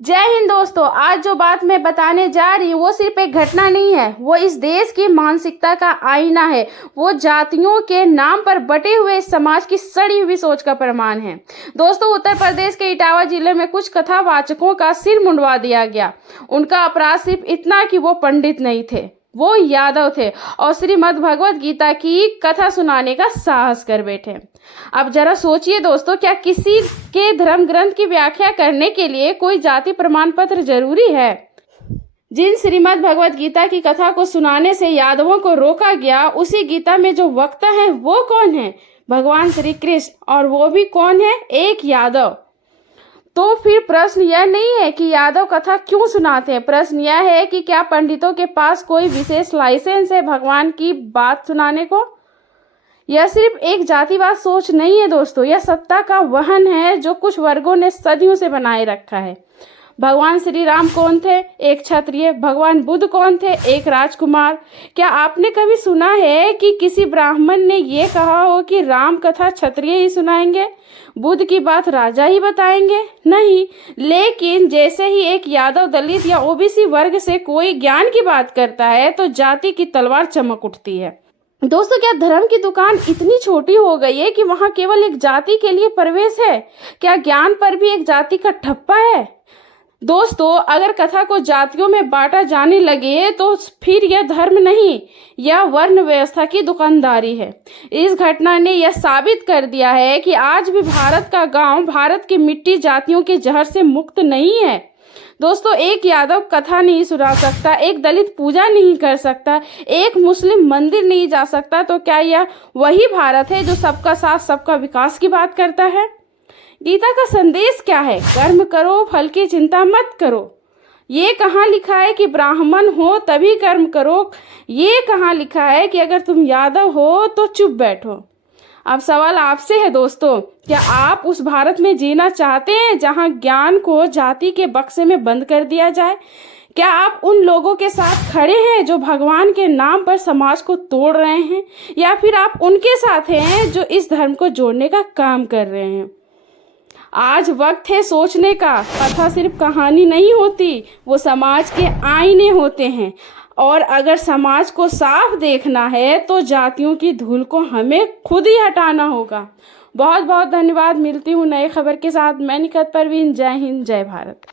जय हिंद दोस्तों। आज जो बात मैं बताने जा रही हूँ वो सिर्फ एक घटना नहीं है, वो इस देश की मानसिकता का आईना है। वो जातियों के नाम पर बटे हुए इस समाज की सड़ी हुई सोच का प्रमाण है। दोस्तों, उत्तर प्रदेश के इटावा जिले में कुछ कथावाचकों का सिर मुंडवा दिया गया। उनका अपराध सिर्फ इतना कि वो पंडित नहीं थे, वो यादव थे और श्रीमद् भगवत गीता की कथा सुनाने का साहस कर बैठे। अब जरा सोचिए दोस्तों, क्या किसी के धर्म ग्रंथ की व्याख्या करने के लिए कोई जाति प्रमाण पत्र जरूरी है? जिन श्रीमद् भगवत गीता की कथा को सुनाने से यादवों को रोका गया, उसी गीता में जो वक्ता है वो कौन है? भगवान श्री कृष्ण। और वो भी कौन है? एक यादव। तो फिर प्रश्न यह नहीं है कि यादव कथा क्यों सुनाते हैं, प्रश्न यह है कि क्या पंडितों के पास कोई विशेष लाइसेंस है भगवान की बात सुनाने को? यह सिर्फ एक जातिवाद सोच नहीं है दोस्तों, यह सत्ता का वहन है जो कुछ वर्गों ने सदियों से बनाए रखा है। भगवान श्री राम कौन थे? एक क्षत्रिय। भगवान बुद्ध कौन थे? एक राजकुमार। क्या आपने कभी सुना है कि किसी ब्राह्मण ने यह कहा हो कि राम कथा क्षत्रिय ही सुनाएंगे, बुद्ध की बात राजा ही बताएंगे? नहीं। लेकिन जैसे ही एक यादव, दलित या ओबीसी वर्ग से कोई ज्ञान की बात करता है तो जाति की तलवार चमक उठती है। दोस्तों, क्या धर्म की दुकान इतनी छोटी हो गई है कि वहां केवल एक जाति के लिए प्रवेश है? क्या ज्ञान पर भी एक जाति का ठप्पा है? दोस्तों, अगर कथा को जातियों में बांटा जाने लगे तो फिर यह धर्म नहीं, यह वर्ण व्यवस्था की दुकानदारी है। इस घटना ने यह साबित कर दिया है कि आज भी भारत का गांव, भारत की मिट्टी जातियों के जहर से मुक्त नहीं है। दोस्तों, एक यादव कथा नहीं सुना सकता, एक दलित पूजा नहीं कर सकता, एक मुस्लिम मंदिर नहीं जा सकता, तो क्या यह वही भारत है जो सबका साथ सबका विकास की बात करता है? गीता का संदेश क्या है? कर्म करो, फल की चिंता मत करो। ये कहाँ लिखा है कि ब्राह्मण हो तभी कर्म करो? ये कहाँ लिखा है कि अगर तुम यादव हो तो चुप बैठो? अब सवाल आपसे है दोस्तों, क्या आप उस भारत में जीना चाहते हैं जहां ज्ञान को जाति के बक्से में बंद कर दिया जाए? क्या आप उन लोगों के साथ खड़े हैं जो भगवान के नाम पर समाज को तोड़ रहे हैं, या फिर आप उनके साथ हैं जो इस धर्म को जोड़ने का काम कर रहे हैं? आज वक्त है सोचने का। कथा सिर्फ कहानी नहीं होती, वो समाज के आईने होते हैं। और अगर समाज को साफ देखना है तो जातियों की धूल को हमें खुद ही हटाना होगा। बहुत बहुत धन्यवाद। मिलती हूँ नए खबर के साथ। मैं निखत परवीन। जय हिंद, जय भारत।